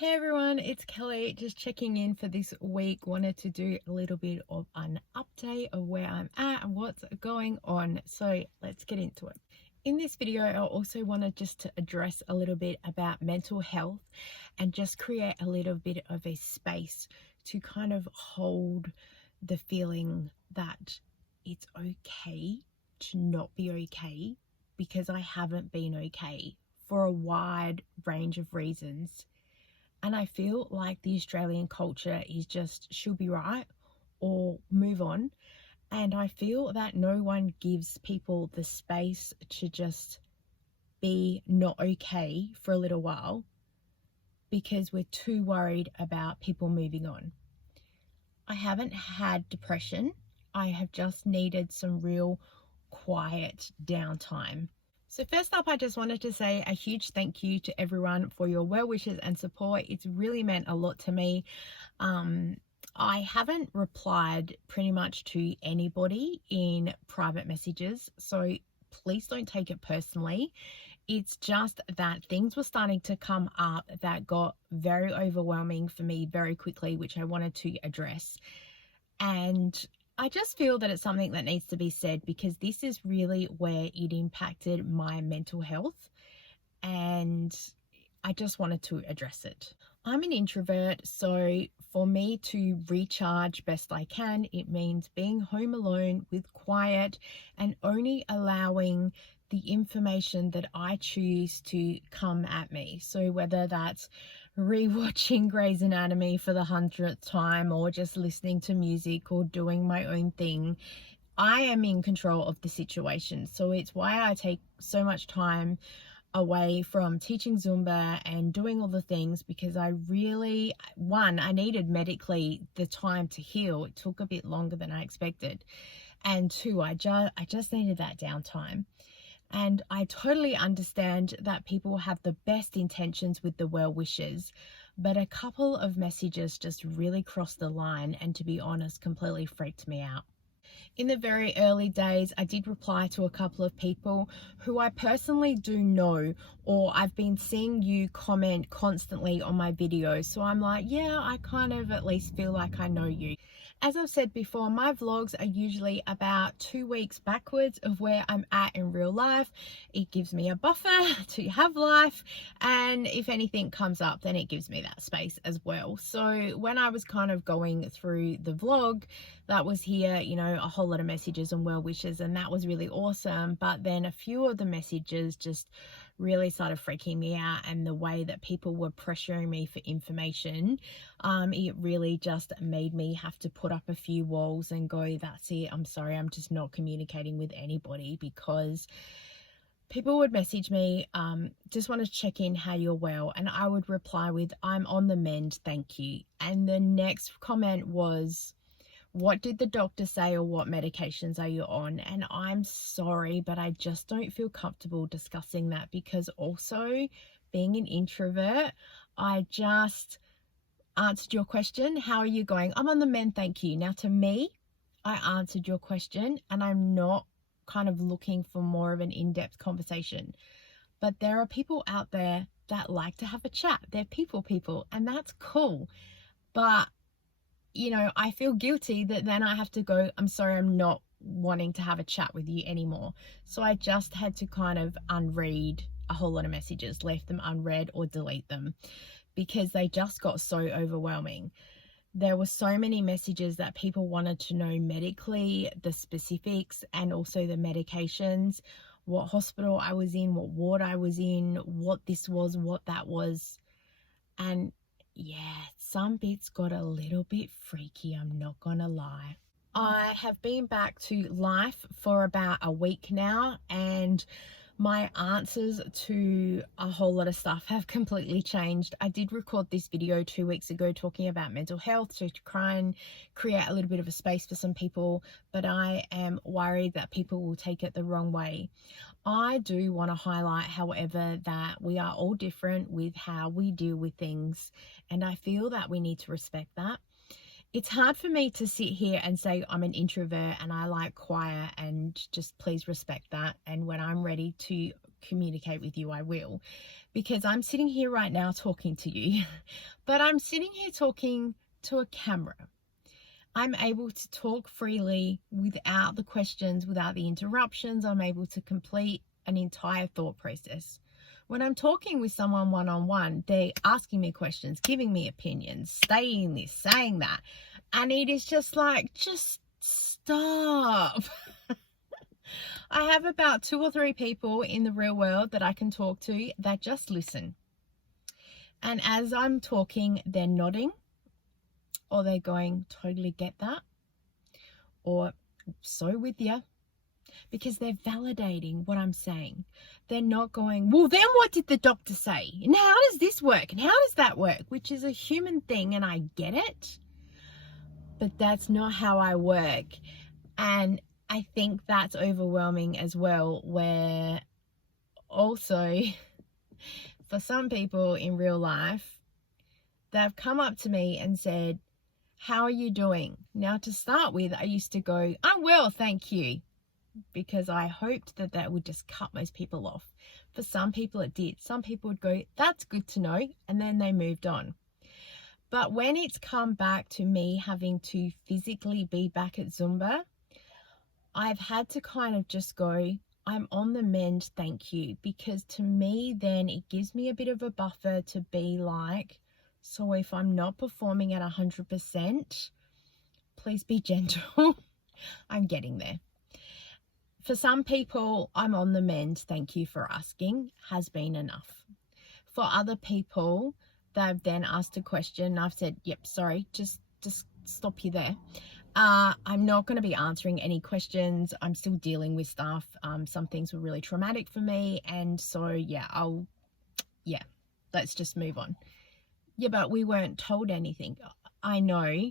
Hey everyone, it's Kelly just checking in for this week. Wanted to do a little bit of an update of where I'm at and what's going on. So let's get into it. In this video, I also wanted just to address a little bit about mental health and just create a little bit of a space to kind of hold the feeling that it's okay to not be okay, because I haven't been okay for a wide range of reasons. And I feel like the Australian culture is just she'll be right or move on. And I feel that no one gives people the space to just be not okay for a little while because we're too worried about people moving on. I haven't had depression. I have just needed some real quiet downtime. So first up, I just wanted to say a huge thank you to everyone for your well wishes and support. It's really meant a lot to me. I haven't replied pretty much to anybody in private messages, so please don't take it personally. It's just that things were starting to come up that got very overwhelming for me very quickly, which I wanted to address. And I just feel that it's something that needs to be said because this is really where it impacted my mental health, and I just wanted to address it. I'm an introvert, so for me to recharge best I can, it means being home alone with quiet and only allowing the information that I choose to come at me. So whether that's rewatching Grey's Anatomy for the 100th time or just listening to music or doing my own thing, I am in control of the situation. So it's why I take so much time away from teaching Zumba and doing all the things, because I really, one, I needed medically the time to heal. It took a bit longer than I expected. And two, I just needed that downtime. And I totally understand that people have the best intentions with the well wishes, but a couple of messages just really crossed the line and, to be honest, completely freaked me out. In the very early days, I did reply to a couple of people who I personally do know, or I've been seeing you comment constantly on my videos. So I'm like, yeah, I kind of at least feel like I know you. As I've said before, my vlogs are usually about 2 weeks backwards of where I'm at in real life. It gives me a buffer to have life, and if anything comes up, then it gives me that space as well. So when I was kind of going through the vlog, that was here, a whole lot of messages and well wishes, and that was really awesome. But then a few of the messages just really started freaking me out, and the way that people were pressuring me for information, it really just made me have to put up a few walls and go, that's it, I'm sorry, I'm just not communicating with anybody. Because people would message me, just want to check in how you're well, and I would reply with, I'm on the mend, thank you. And the next comment was, what did the doctor say, or what medications are you on? And I'm sorry, but I just don't feel comfortable discussing that, because also being an introvert, I just answered your question. How are you going? I'm on the mend, thank you. Now, to me, I answered your question, and I'm not kind of looking for more of an in-depth conversation. But there are people out there that like to have a chat. They're people, and that's cool. But I feel guilty that then I have to go, I'm sorry, I'm not wanting to have a chat with you anymore. So I just had to kind of unread a whole lot of messages, left them unread or delete them, because they just got so overwhelming. There were so many messages that people wanted to know medically, the specifics, and also the medications, what hospital I was in, what ward I was in, what this was, what that was. And yeah, some bits got a little bit freaky, I'm not gonna lie. I have been back to life for about a week now, and my answers to a whole lot of stuff have completely changed. I did record this video 2 weeks ago talking about mental health, so to try and create a little bit of a space for some people, but I am worried that people will take it the wrong way. I do want to highlight, however, that we are all different with how we deal with things, and I feel that we need to respect that. It's hard for me to sit here and say I'm an introvert and I like quiet, and just please respect that. And when I'm ready to communicate with you, I will, because I'm sitting here right now talking to you, but I'm sitting here talking to a camera. I'm able to talk freely without the questions, without the interruptions. I'm able to complete an entire thought process. When I'm talking with someone one-on-one, they're asking me questions, giving me opinions, saying this, saying that. And it is just like, just stop. I have about 2 or 3 people in the real world that I can talk to that just listen. And as I'm talking, they're nodding, or they're going, totally get that, or so with ya, because they're validating what I'm saying. They're not going, well, then what did the doctor say? And how does this work? And how does that work? Which is a human thing, and I get it, but that's not how I work. And I think that's overwhelming as well, where also for some people in real life, they've come up to me and said, how are you doing? Now, to start with, I used to go, I'm well, thank you, because I hoped that that would just cut most people off. For some people it did. Some people would go, that's good to know, and then they moved on. But when it's come back to me having to physically be back at Zumba, I've had to kind of just go, I'm on the mend, thank you, because to me then it gives me a bit of a buffer to be like, so if I'm not performing at 100%, please be gentle. I'm getting there. For some people, I'm on the mend, thank you for asking, has been enough. For other people, they've then asked a question, I've said, yep, sorry, just stop you there. I'm not going to be answering any questions. I'm still dealing with stuff. Some things were really traumatic for me, and so let's just move on. Yeah, but we weren't told anything. I know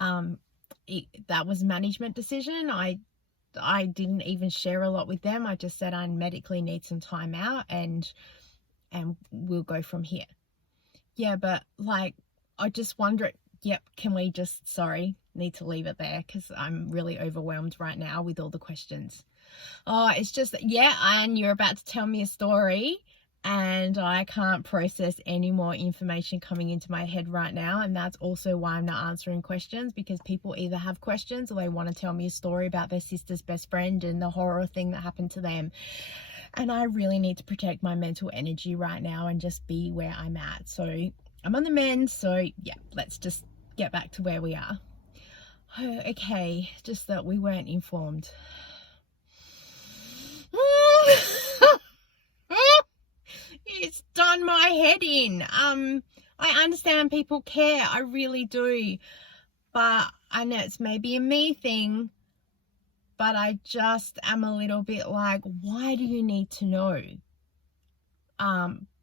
that was management decision. I didn't even share a lot with them. I just said I medically need some time out, and we'll go from here. Yeah, but like, I just wonder, yep, can we just, need to leave it there, because I'm really overwhelmed right now with all the questions. Oh, it's just, yeah, and you're about to tell me a story, and I can't process any more information coming into my head right now. And that's also why I'm not answering questions, because people either have questions or they want to tell me a story about their sister's best friend and the horror thing that happened to them. And I really need to protect my mental energy right now and just be where I'm at. So I'm on the mend. So yeah, let's just get back to where we are. Okay, just that we weren't informed. It's done my head in. I understand people care, I really do, but I know it's maybe a me thing, but I just am a little bit like, why do you need to know?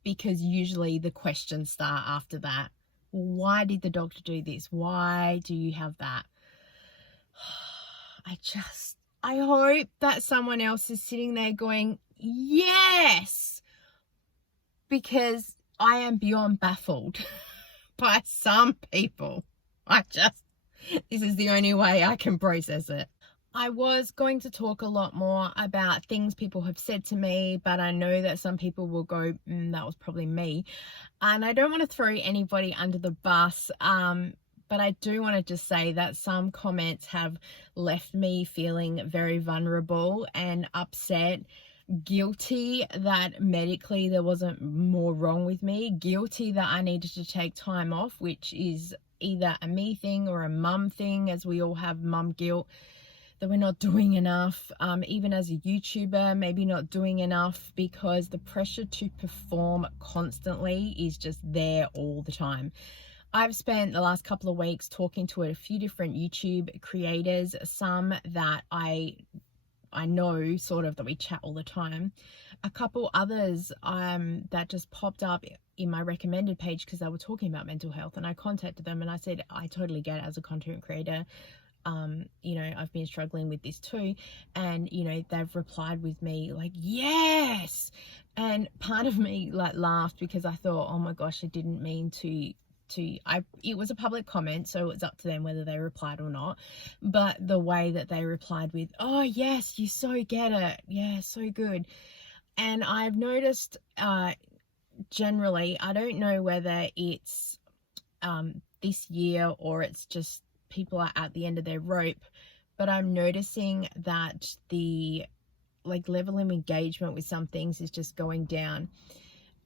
Because usually the questions start after that. Why did the doctor do this? Why do you have that? I hope that someone else is sitting there going, yes, because I am beyond baffled by some people. This is the only way I can process it. I was going to talk a lot more about things people have said to me, but I know that some people will go, that was probably me. And I don't want to throw anybody under the bus, but I do want to just say that some comments have left me feeling very vulnerable and upset, guilty that medically there wasn't more wrong with me, guilty that I needed to take time off, which is either a me thing or a mum thing, as we all have mum guilt, that we're not doing enough. Even as a YouTuber, maybe not doing enough, because the pressure to perform constantly is just there all the time. I've spent the last couple of weeks talking to a few different YouTube creators, some that I know sort of that we chat all the time, a couple others that just popped up in my recommended page because they were talking about mental health, and I contacted them and I said, I totally get it as a content creator. I've been struggling with this too, and they've replied with me like, yes. And part of me like laughed because I thought, oh my gosh, I didn't mean to it was a public comment, so it's up to them whether they replied or not, but the way that they replied with, oh yes, you so get it, yeah, so good, And I've noticed generally, I don't know whether it's this year or it's just people are at the end of their rope, but I'm noticing that the level of engagement with some things is just going down.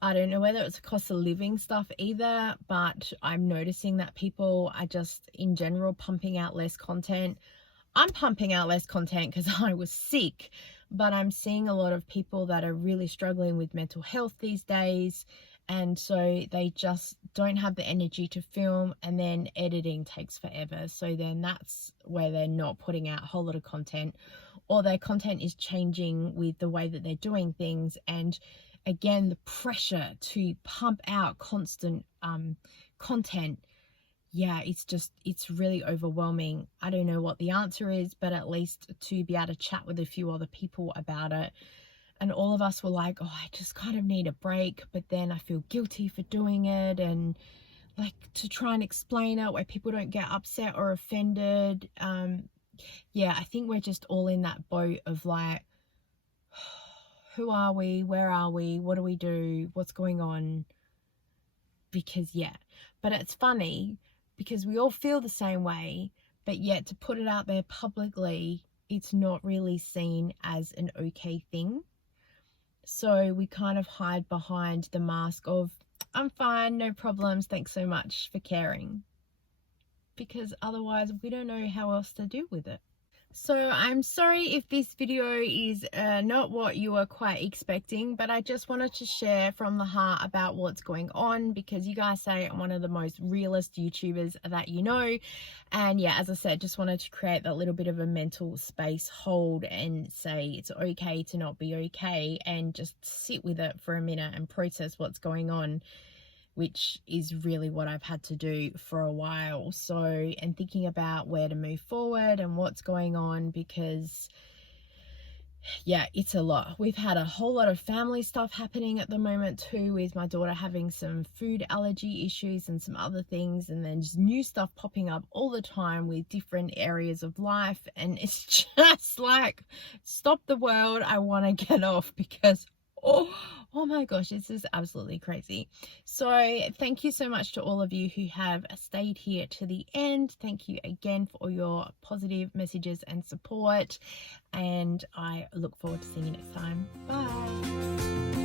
I don't know whether it's a cost of living stuff either, but I'm noticing that people are just in general pumping out less content. I'm pumping out less content because I was sick, but I'm seeing a lot of people that are really struggling with mental health these days, and so they just don't have the energy to film, and then editing takes forever. So then that's where they're not putting out a whole lot of content, or their content is changing with the way that they're doing things. And again, the pressure to pump out constant content, yeah, it's really overwhelming. I don't know what the answer is, but at least to be able to chat with a few other people about it. And all of us were like, oh, I just kind of need a break, but then I feel guilty for doing it, and to try and explain it where people don't get upset or offended. Yeah, I think we're just all in that boat of like, who are we? Where are we? What do we do? What's going on? Because, yeah, but it's funny because we all feel the same way, but yet to put it out there publicly, it's not really seen as an okay thing. So we kind of hide behind the mask of, I'm fine, no problems, thanks so much for caring. Because otherwise we don't know how else to deal with it. So I'm sorry if this video is not what you were quite expecting, but I just wanted to share from the heart about what's going on, because you guys say I'm one of the most realist YouTubers that you know. And yeah, as I said, just wanted to create that little bit of a mental space hold and say it's okay to not be okay, and just sit with it for a minute and process what's going on, which is really what I've had to do for a while. So, and thinking about where to move forward and what's going on, because yeah, it's a lot. We've had a whole lot of family stuff happening at the moment too, with my daughter having some food allergy issues and some other things, and then just new stuff popping up all the time with different areas of life. And it's just like, stop the world, I want to get off, because oh my gosh, this is absolutely crazy. So thank you so much to all of you who have stayed here to the end. Thank you again for all your positive messages and support, and I look forward to seeing you next time. Bye.